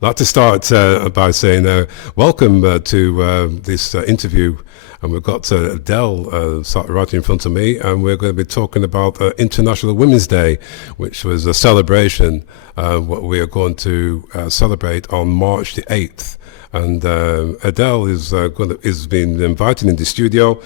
I'd like to start by saying welcome to this interview. And we've got Adele sat right in front of me, and we're going to be talking about International Women's Day, which was a celebration. What we are going to celebrate on March the 8th. And Adele is being invited in the studio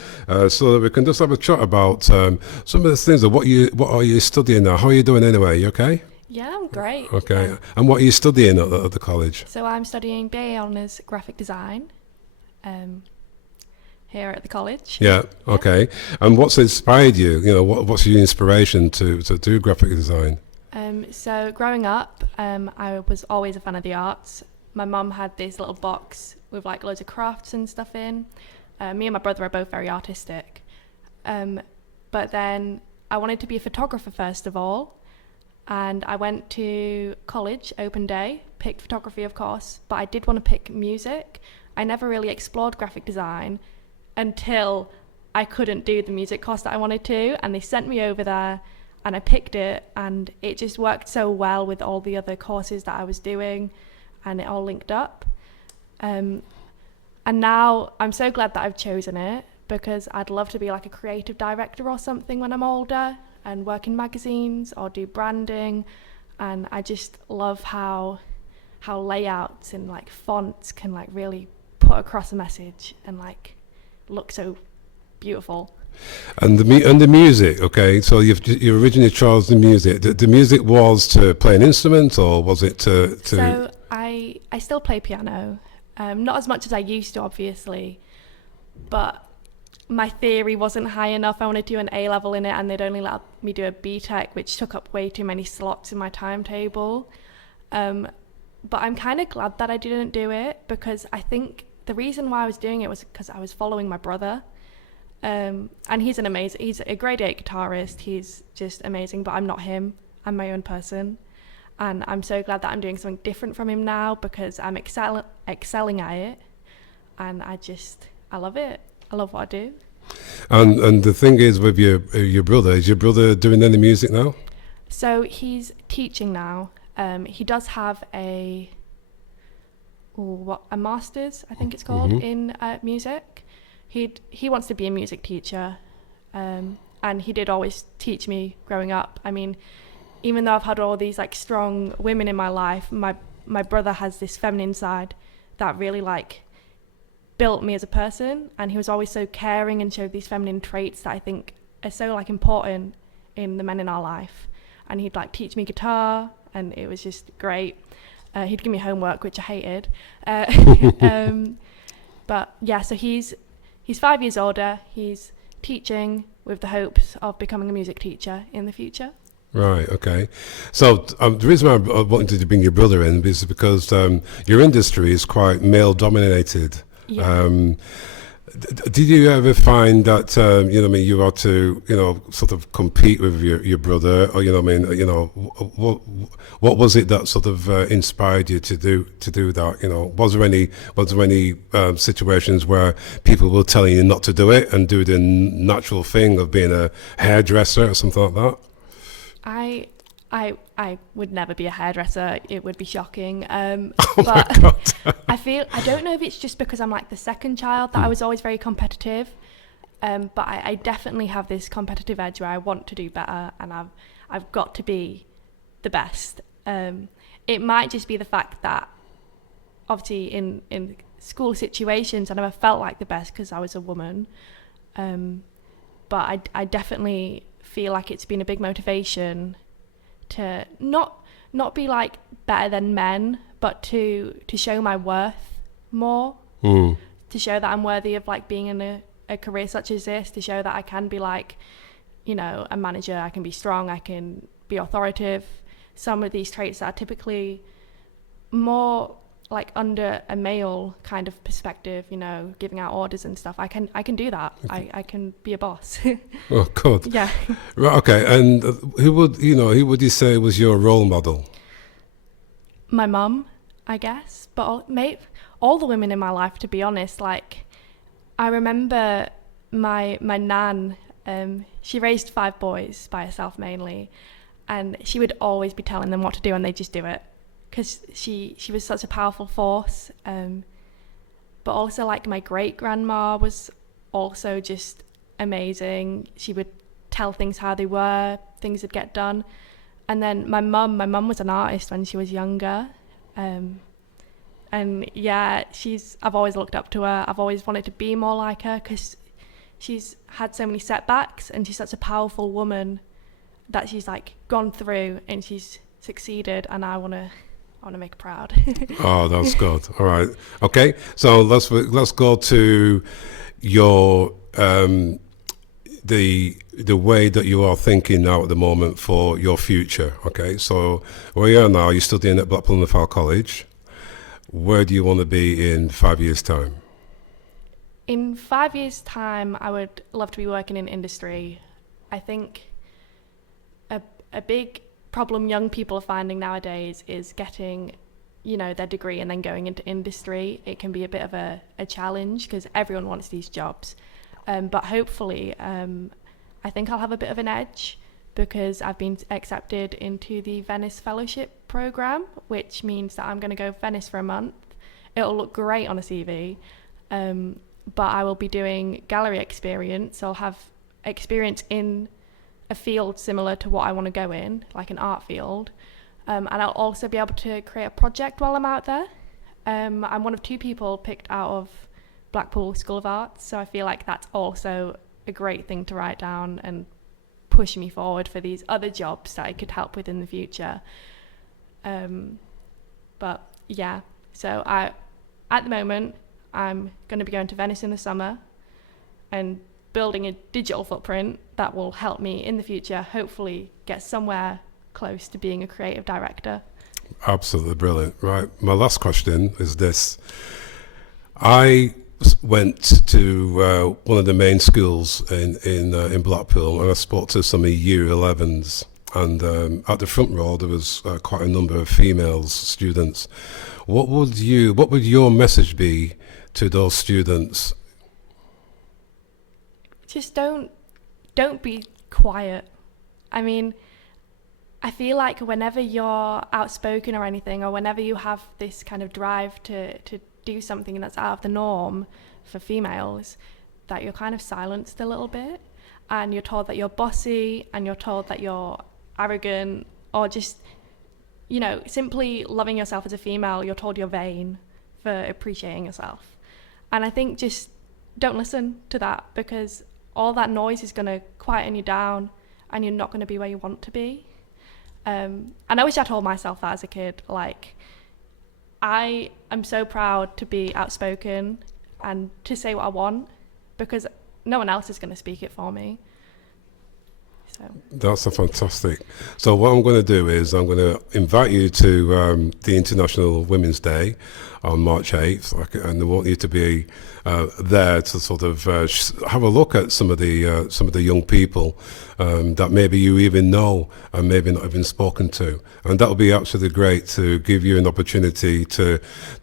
so that we can just have a chat about some of the things. What are you studying now? How are you doing anyway? You okay? Yeah, I'm great. Okay. And what are you studying at the college? So I'm studying BA Honours Graphic Design here at the college. Yeah. Okay. And what's inspired you? You know, what's your inspiration to do graphic design? So growing up, I was always a fan of the arts. My mum had this little box with like loads of crafts and stuff in. Me and my brother are both very artistic. But then I wanted to be a photographer first of all. And I went to college, open day, picked photography of course, but I did want to pick music. I never really explored graphic design until I couldn't do the music course that I wanted to, and they sent me over there and I picked it, and it just worked so well with all the other courses that I was doing, and it all linked up. And now I'm so glad that I've chosen it, because I'd love to be like a creative director or something when I'm older and work in magazines or do branding. And I just love how layouts and like fonts can like really put across a message and like look so beautiful. And the music, okay. So you originally chose the music. The music was to play an instrument, or was it to? So I still play piano, not as much as I used to, obviously, but my theory wasn't high enough. I wanted to do an A level in it, and they'd only let me do a B Tech, which took up way too many slots in my timetable. But I'm kind of glad that I didn't do it, because I think the reason why I was doing it was because I was following my brother. And he's a grade 8 guitarist. He's just amazing, but I'm not him. I'm my own person. And I'm so glad that I'm doing something different from him now, because I'm excelling at it. And I love it. I love what I do. And the thing is with your brother, is your brother doing any music now? So he's teaching now. He does have a master's, I think it's called, in music. He wants to be a music teacher, and he did always teach me growing up. I mean, even though I've had all these like strong women in my life, my brother has this feminine side that really like built me as a person, and he was always so caring and showed these feminine traits that I think are so like important in the men in our life. And he'd like teach me guitar, and it was just great. He'd give me homework, which I hated. But yeah, so he's 5 years older. He's teaching with the hopes of becoming a music teacher in the future. Right, okay. So the reason why I wanted to bring your brother in is because your industry is quite male dominated. Yeah. Did you ever find that you had to sort of compete with your brother, or what was it that sort of inspired you to do that? Was there any situations where people were telling you not to do it and do the natural thing of being a hairdresser or something like that? I would never be a hairdresser. It would be shocking. Oh but my God. I don't know if it's just because I'm like the second child that I was always very competitive. But I definitely have this competitive edge where I want to do better, and I've got to be the best. It might just be the fact that obviously in school situations I never felt like the best because I was a woman. But I definitely feel like it's been a big motivation to not be like better than men, but to show my worth more, to show that I'm worthy of like being in a career such as this, to show that I can be like, a manager, I can be strong, I can be authoritative. Some of these traits that are typically more like under a male kind of perspective, giving out orders and stuff. I can do that. I can be a boss. Oh God. Yeah. Right. Okay. And who would you say was your role model? My mum, I guess, but all the women in my life, to be honest. Like, I remember my nan. She raised 5 boys by herself mainly, and she would always be telling them what to do, and they just do it. because she was such a powerful force. But also, like, my great grandma was also just amazing. She would tell things how they were, things would get done. And then my mum was an artist when she was younger. And yeah, I've always looked up to her. I've always wanted to be more like her because she's had so many setbacks, and she's such a powerful woman that she's like gone through and she's succeeded, and I want to make her proud. Oh, that's good. All right. Okay. So let's go to your the way that you are thinking now at the moment for your future. Okay. So where you are now, you're studying at Blackpool and Fowle College. Where do you want to be in 5 years' time? In 5 years' time, I would love to be working in industry. I think a big problem young people are finding nowadays is getting, their degree and then going into industry. It can be a bit of a challenge because everyone wants these jobs. But hopefully, I think I'll have a bit of an edge because I've been accepted into the Venice Fellowship program, which means that I'm going to go Venice for a month. It'll look great on a CV. But I will be doing gallery experience. So I'll have experience in a field similar to what I want to go in, like an art field. And I'll also be able to create a project while I'm out there. I'm one of 2 people picked out of Blackpool School of Arts, so I feel like that's also a great thing to write down and push me forward for these other jobs that I could help with in the future. But yeah, so at the moment, I'm going to be going to Venice in the summer and building a digital footprint that will help me in the future, hopefully get somewhere close to being a creative director. Absolutely brilliant. Right. My last question is this. I went to one of the main schools in Blackpool, and I spoke to some of year 11s. And at the front row, there was quite a number of females students. What would your message be to those students? Just don't be quiet. I mean, I feel like whenever you're outspoken or anything, or whenever you have this kind of drive to do something that's out of the norm for females, that you're kind of silenced a little bit, and you're told that you're bossy, and you're told that you're arrogant, or just, simply loving yourself as a female, you're told you're vain for appreciating yourself. And I think just don't listen to that, because all that noise is going to quieten you down, and you're not going to be where you want to be. And I wish I told myself that as a kid. Like, I am so proud to be outspoken and to say what I want, because no one else is going to speak it for me. So That's a fantastic. So what I'm going to do is I'm going to invite you to the International Women's Day on March 8th, and I want you to be there to sort of have a look at some of the young people that maybe you even know and maybe not even spoken to, and that will be absolutely great to give you an opportunity to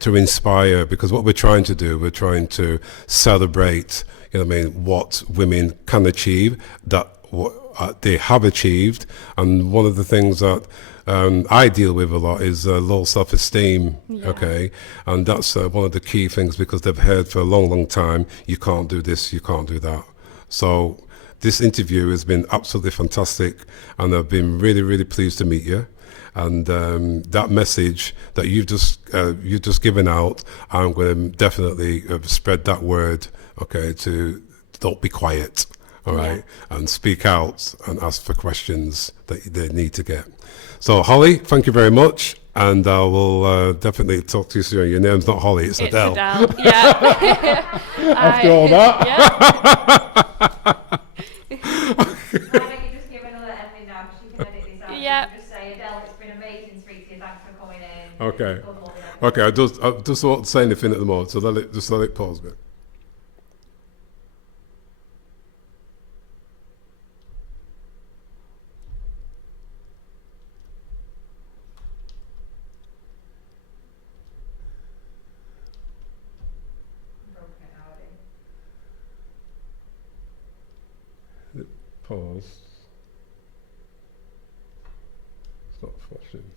inspire, because what we're trying to celebrate, what women can achieve, that what they have achieved. And one of the things that I deal with a lot is low self-esteem. Yeah. Okay, and that's one of the key things, because they've heard for a long time, you can't do this, you can't do that. So this interview has been absolutely fantastic, and I've been really, really pleased to meet you. And that message that you've just given out, I'm going to definitely spread that word. Okay, to don't be quiet. All right, and speak out and ask for questions that they need to get. So, Holly, thank you very much, and I will definitely talk to you soon. Your name's not Holly, it's Adele. Adele, yeah. After all that. Why don't you just give another Emily now, she can edit this out. Yeah. You can just say, Adele, it's been amazing to speak to you, thanks for coming in. Okay. Good luck with everything. Okay, I just won't say anything at the moment, so let it pause a bit. Broken it already. Pause. It's not flashing.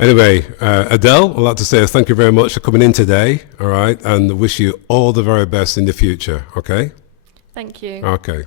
Anyway, Adele, I'd like to say thank you very much for coming in today, all right, and wish you all the very best in the future, okay? Thank you. Okay.